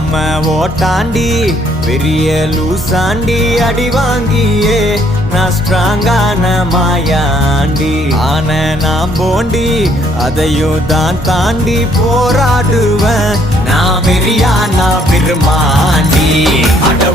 ஆம ஓட்டாண்டி பெரிய லூசாண்டி அடி வாங்கியே நான் ஸ்ட்ராங்கான மாயாண்டி ஆன நான் போண்டி அதையும் தான் தாண்டி போராடுவேன் நான் வெறியா நான் பெருமாண்டி அட